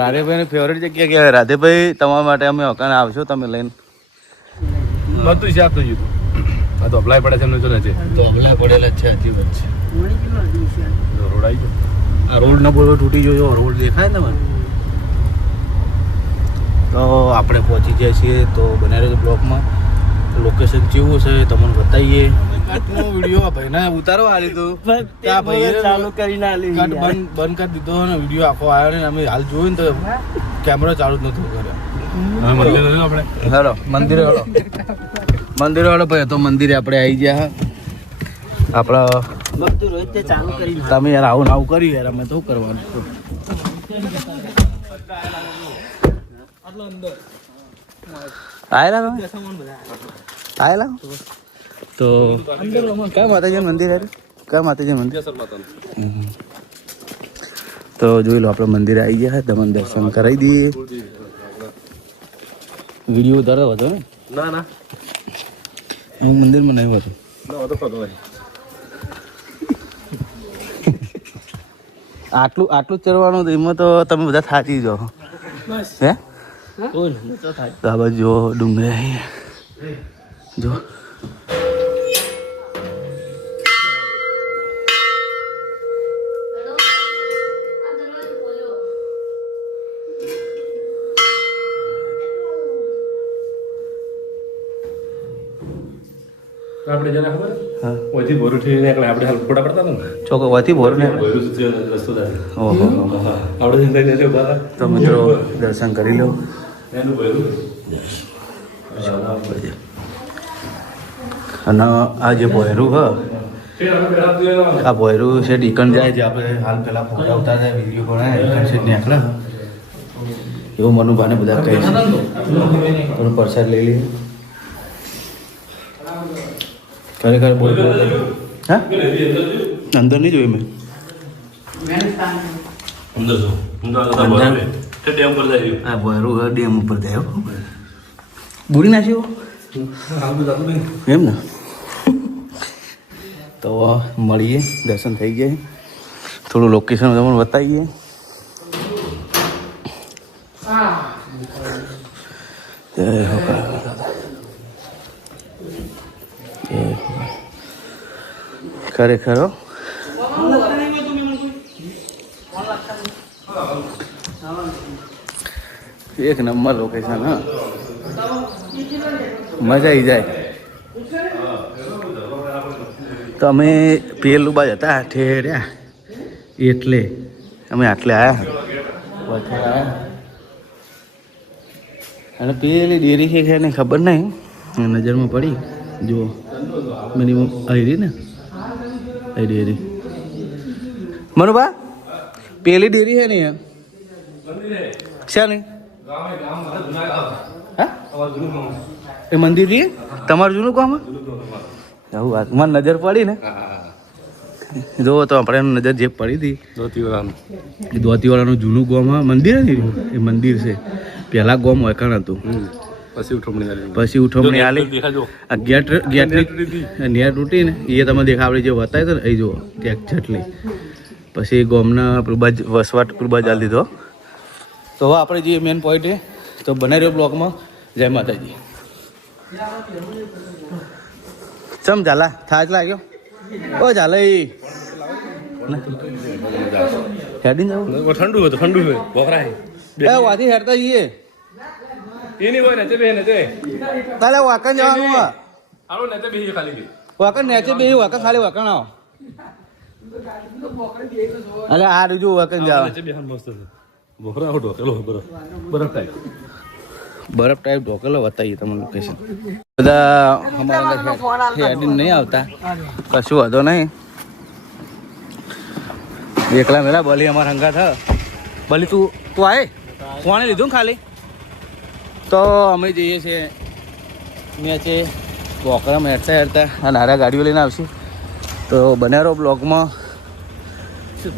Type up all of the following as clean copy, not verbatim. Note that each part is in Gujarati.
રાધેભાઈ ફેવરેટ જગ્યા કહેવાય. રાધેભાઈ તમારા માટે અમે હકાને આવશો તમે લઈને બધું છે આપતું જીતું. આ તો અપ્લાય પડે છે એમને તો નથી તો અગલા પડેલા જ છે હજી વચ્ચે રોડ આવી ગયો. આ રોડ ના બોલો તૂટી ગયો. રોડ દેખાય ને મને. તો આપણે પહોંચી ગયા છીએ. તો બનાવેલો બ્લોકમાં લોકેશન કેવું છે તમને બતાવીએ. વિડીયો ભાઈના ઉતારો આ લીધું ચાલુ કરીને બંધ કરી દીધો ને વિડીયો આખો આવ્યો ને અમે હાલ જોયું ને તો કેમેરો ચાલુ જ નતો કર્યો. આપણે હેલો મંદિરે હેલો મંદિરે હેલો ભાઈ. તો મંદિરે આપણે આવી ગયા. આપણા તમે યાર આવું આવું કર્યું યાર. અમે તો શું કરવાનું. આયેલા આયેલા તો કયા માતાજી મંદિર આવ્યું? કયા માતાજી મંદિર? તો જોઈ લો આપણે મંદિરે આવી ગયા. તમને દર્શન કરાવી દઈએ. વિડીયો ઉતારો હતો ને? ના ના હું મંદિરમાં નહીં હતો. આટલું આટલું ચડવાનું એમાં તો તમે બધા થાકી જાઓ. હે તો આ બાજુ જો ડુંગર જો. આપણે જરા ખબર હા ઓથી ભોરું થી નીકળે. આપણે હાલ ફોટા પડતા હતા ને ચોકો વાથી ભોર ને ભોરું રસ્તો થાય. ઓહો આપણે તો મિત્રો દર્શન કરી લો. એનું ભોરું અને આ જે ભોયરું હ આ ભોયરું છે ડીકન જાય છે. આપણે હાલ પેલા ફોટા ઉતારતા વિડીયો બનાવે ડીકન છે નીકળે એવું મનુભાને બધા કહે છે. થોડું પ્રસાદ લઈ લઈએ. ખરેખર બહુ હા અંદર નહીં જોયું મેં. આ ભોયરું ડેમ ઉપર જાય બુરી નાખ્યો એમ ને. તો મળીએ. દર્શન થઈ ગયા. થોડું લોકેશન તમને બતાવીએ. ખરેખર એક નંબર લોકેશન. હા મજા આવી જાય. તો અમે પેલું બાજ હતા ઠેર્યા એટલે અમે આટલે આવ્યા. અને પેલી ડેરી છે એને ખબર નહીં નજરમાં પડી. જુઓ મિનિમમ આવી ને આવી ડેરી મનુભા પેલી ડેરી છે ને છે ને હા એ મંદિર છે તમારું જૂનું કામ આવું વાત મને નજર પડી ને. જો તો આપણે નજર જે પડી હતી ધોતીવાળાનું જૂનું ગોમાં મંદિર ને એ મંદિર છે. પહેલા ગોમ વળખાણ હતું પછી ઉઠમણી આલી ગેટ નેર તૂટી ને એ તમે દેખા આપણે જે બતાવ્યું હતું ને એ જુઓ ત્યાં છટલી. પછી ગોમના વસવાટ પૂર્વજ આલી દીધો. તો હવે આપણે જે મેન પોઈન્ટ છે તો બનાવી રહ્યો બ્લોકમાં. જય માતાજી. ચમ ઝાલા થાક લાગ્યો? ઓ ઝાલા હેડી જવું ઠંડુ હોય તો ઠંડુ હોય વપરાય. વાથી હેડતા જઈએ. એની હોય ને તે બે ને તે તારે વાકણ જવાનું હોય. આલો ને તે બે ખાલી વાકણ નેચે બે વાકણ ખાલી વાકણ આવો. અરે આ રીજુ વાકણ જાવ. બરફ ટાઈપ ઢોકેલો બતાવીએ તમને લોકેશન. બધા અમારા હેડીને નહીં આવતા કશું વાંધો નહીં. એકલા મેલા બલી અમારા હંગા થા. બલી તું તું આય કોણે લીધું ને ખાલી. તો અમે જઈએ છીએ મેચે વોકરામાં હેરતા હેરતા અને હારા ગાડીઓ લઈને આવશું. તો બનારો બ્લોગમાં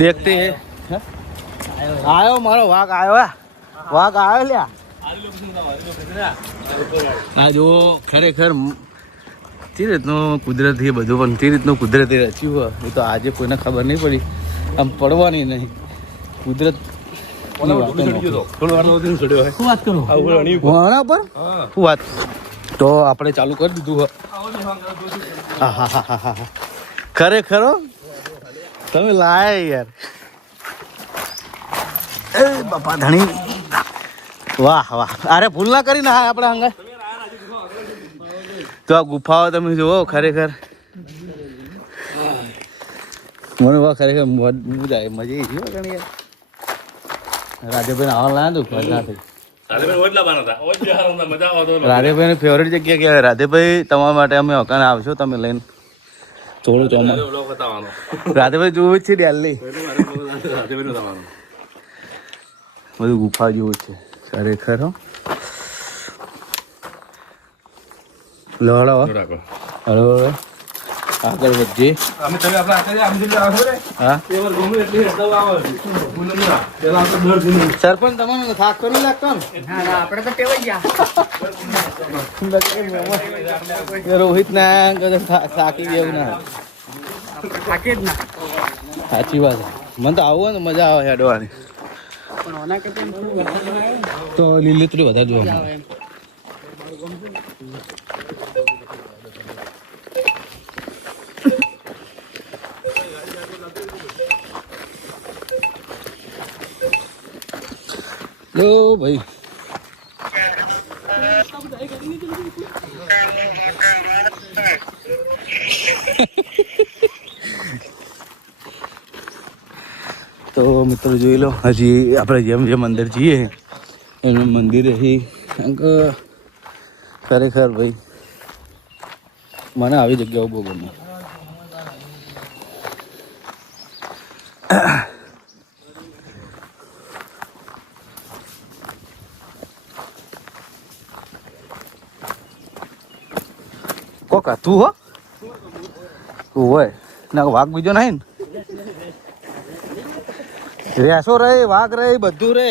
દેખતે આવ્યો મારો વાઘ આવ્યો. વાઘ આવ્યો લ્યા. આ જો ખરેખર તે રીતનું કુદરતી બધું પણ તે રીતનું કુદરતી રચ્યું હોય એ તો આજે કોઈને ખબર નહીં પડી. આમ પડવાની નહીં કુદરત થોડો આટલો બધો ચડ્યો હોય શું વાત કરો આ ઉપર અણી ઉપર આના ઉપર હા શું વાત તો આપણે ચાલુ કરી દીધું હા હા હા હા હા ખરેખર હો. તમે લાયા યાર એ બાપા ધણી વાહ વાહ અરે ભૂલ ના કરી ના આપણે હંગા તો આ ગુફાઓ તમે જુઓ ખરેખર મને વાહ ખરેખર મજા આવી ગઈ રાધેભાઈ આવા લાયા તું ફર ના થઈ રાધેભાઈ ફેવરેટ જગ્યા કહેવાય રાધેભાઈ તમારા માટે અમે હકાને આવશો તમે લઈને થોડું ચોમા રાધેભાઈ જોવું જ છે ડેલી બધું ગુફા જેવું છે ખરેખર હો લડો હલો આગળ વધીએ અમે તમે આપણા આખા આમ જેટલું આવશો ને હા એવાર ગમે એટલી હેડતા આવે પૂનમના પેલા આપણે દર દિન સરપંચ તમને થાક તો નહીં લાગતો ને આપણે તો ટેવાઈ ગયા રોહિત ના કદાચ થાકી ગયું ના થાકે જ ના સાચી વાત છે. મને તો આવું હોય ને મજા આવે હેડવાની પણ ઓના કરતા તો લીલીતરી વધારે જોવા મળે. લો ભાઈ તો મિત્રો જોઈ લો હજી આપણે જેમ જેમ અંદર જઈએ એનું મંદિર હજી ખરેખર ભાઈ મને આવી જગ્યાઓ બહુ ગમે. કોકા તું હો હોય ના વાઘ બીજો નહીં ને રેસો રે વાઘ રે બધું રે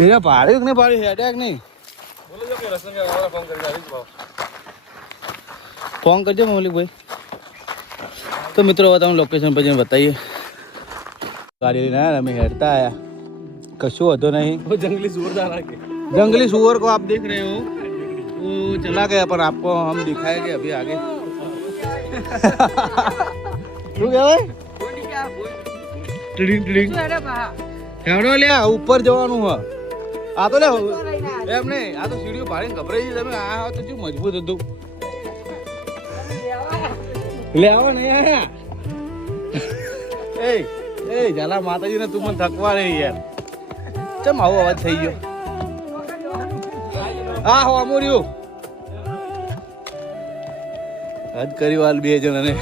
એ પાડ્યું કે નહીં પાડ્યું હેડ્યા કે નહીં ફોન કરજો મૌલિકભાઈ. તો મિત્રો હવે તમે લોકેશન પર જઈને બતાવીએ. गाड़ी लेना है हमें हेरता आया कशु तो नहीं वो जंगली जोरदार आके जंगली सुअर को आप देख रहे हो वो चला गया पर आपको हम दिखाएंगे अभी आगे શું કહેવાય ટીડિંગ ટીડિંગ હેડો લે ઉપર જવાનું હ આ તો લે એમ નહીં આ તો સીડીઓ ભાડીને ગભરાઈ ગઈ તમે આ તો શું મજબૂત હતું લે આવો ને આયા એ એ ઝાલા માતાજીને તું મને થકવા રે યાર ચમ આવો અવાજ થઈ ગયો હા હો અમોર્યું હદ કરી વાલ બે જણ અને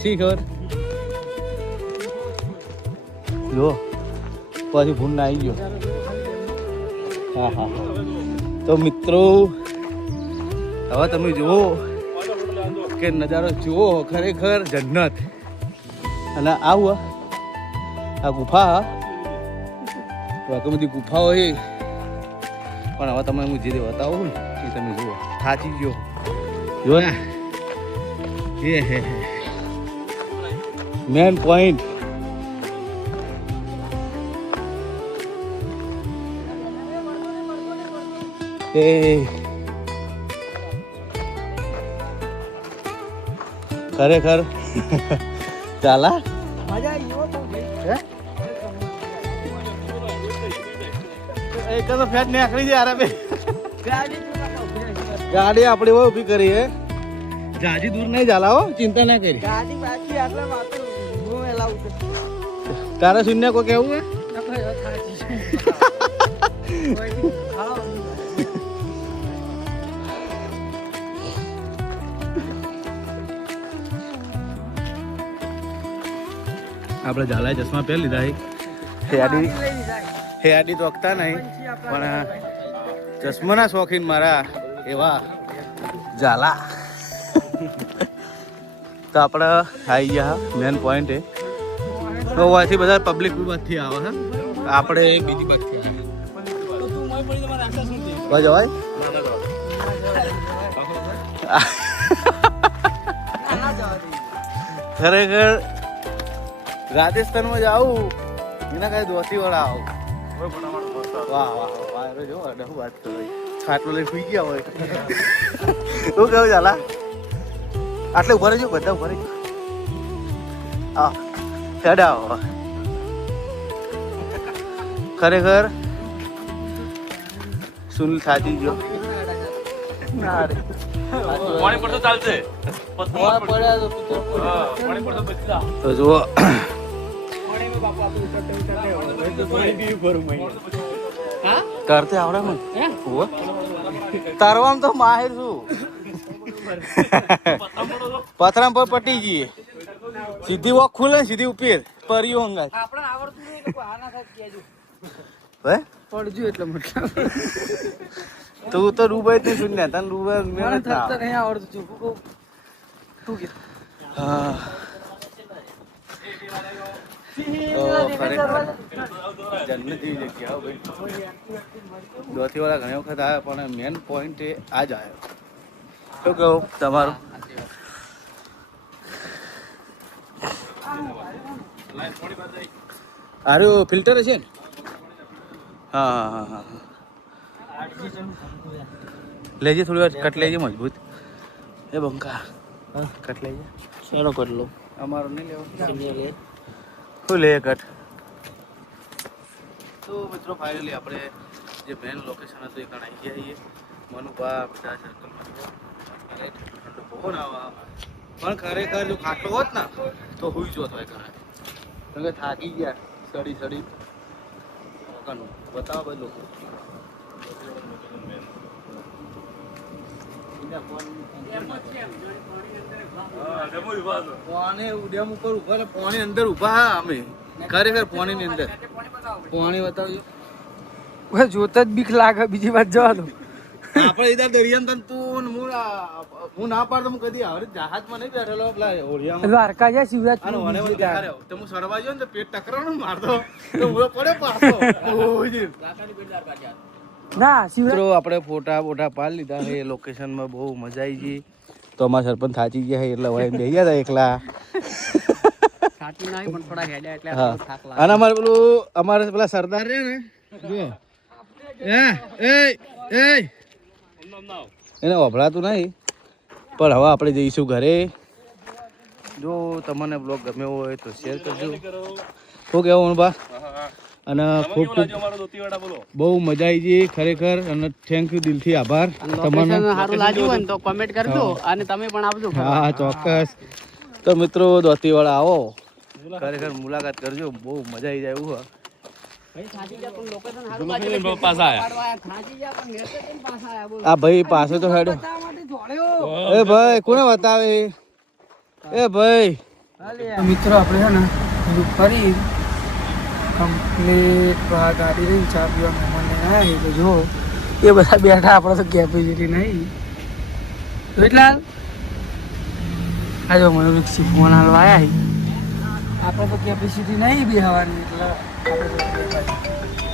શી ખબર જો પછી ફૂન ના આવી ગયો હા હા તો મિત્રો હવે તમે જુઓ કે નજારો જુઓ ખરેખર જન્નત. અને આવું આ ગુફા બધી ગુફાઓ છે પણ હવે તમે હું જે બતાવું ને એ તમે જુઓ થાચી ગયો જો ને એ હે મેન પોઈન્ટ એ ખરેખર ચાલા મજા આવી ગયો બહુ ભાઈ એક તો ફેટ નીકળી જાય અરે બે ગાડી ગાડી આપણી બહુ ઊભી કરી હે જાજી દૂર નહીં ચાલા હો ચિંતા ના કરી ગાડી બાકી આટલા માત્ર હું એલાવ છે તારે શૂન્ય કોઈ કેવું હે આપણે ઝાલાએ ચશ્મા પહેરી લીધા હેડી તો અકતા નહીં પણ ચશ્માના શોખીન મારા એવા ઝાલા તો આપણે આવી ગયા મેન પોઈન્ટ એ તો અહીંથી બધા પબ્લિક બાદથી આવે છે આપણે બીજી બાજુથી આવે બસ જવાય ખરેખર રાજસ્થાનમાં જાઉં એના કાંઈ ધોતી વાળા આવું વાહ વાહ વાહ જો શું વાત કરો ખાટલો લઈને સુઈ ગયા હોય શું કેવું ચાલા આટલે ઉભા રહેજો બધા ઉભા રહેજો હા ચડાવો ખરેખર સુનિલ સાજી ગયો ના રે પાણી પડતો ચાલશે તો જુઓ કરતે આવડે મને તરવામાં તો માહિર છું પથરામ પર પટી જઈએ સીધી વોક ખુલે સીધી ઉપર પરિયો અંગાજ આપણે આવડતું નહીં તો આ ના થાય કેજો હે પડજો એટલે મતલબ તું તો ડૂબાઈ તું શું ને તને ડૂબાઈ મને મહેનત ના થતા નહીં આવડતું છું તું કે હા જન્નતી જગ્યા હો ભાઈ દોથી વાળા ઘણી વખત આવ્યા પણ મેન પોઈન્ટ એ આ જ આવ્યો શું કહું તમારું આર્યું ફિલ્ટર છે ને હા હા હા હા લેજે થોડી વાર કટ લેજે મજબૂત એ બંકા કટ લેજે શેનો કટલો અમારો નહીં લેવો લે શું લે કટ તો મિત્રો ફાઇનલી આપણે જે મેન લોકેશન હતું એ કણ આવી ગયા છીએ મનુભા બધા સર્કલમાં ઠંડો પવન આવા પણ ખરેખર જો ખાટલો હોત ને તો હુઈ જોત હોય ઘરે કેમ કે થાકી ગયા સડી સડી બતાવો બધા લોકો પાણી ઉડ્યામ ઉપર ઉભા એટલે પાણી અંદર ઉભા હા અમે ખરેખર પાણી ની અંદર પાણી બતાવજો જોતા જ બીક લાગે બીજી વાત જવા દો આપણે ઇધર દરિયામાં તન તું હું ના પાડતો હું કદી હવે જહાજમાં નહીં બેઠેલો પેલા ઓરિયામાં દ્વારકા જાય શિવરાજ અને મને મને દેખાડ્યો તો હું સડવા ગયો ને તો પેટ ટકરાણું મારતો તો ઉભો પડે પાછો ના શિવરાજ મિત્રો આપણે ફોટા પાડી લીધા છે એ લોકેશનમાં બહુ મજા આવી ગઈ તો અમારા સરપંચ થાચી ગયા છે એટલે હવે બેસી ગયા હતા એકલા સાચી નહીં પણ થોડા હેડ્યા એટલે હા થાક લાગે અને અમારે પેલા સરદાર રે ને જો એને વભળાતું નહીં પણ હવે આપણે જઈશું ઘરે જો તમને બ્લોગ ગમ્યો હોય તો શેર કરજો શું કહેવું બા અને ખૂબ ખૂબ બહુ મજા આવી ગઈ ખરેખર અને થેન્ક યુ દિલથી આભાર તમને સારું લાગ્યું હોય તો કમેન્ટ કરજો અને તમે પણ આવજો હા ચોક્કસ તો મિત્રો દોતીવાળા આવો ખરેખર મુલાકાત કરજો બહુ મજા આવી જાય એવું હોય આ ભાઈ પાસે તો હેડો એ ભાઈ કોને બતાવે એ ભાઈ મિત્રો આપણે છે ને બધું ફરી કમ્પ્લીટ ગાડી રહી ચા પીવા મહેમાન આવ્યા તો જો એ બધા બેઠા આપણે તો કેપેસિટી નહીં તો એટલે આ જો મને વિકસી ફોન હાલવા આવ્યા આપણે તો કેપેસિટી નહીં બેહવાની એટલે આપણે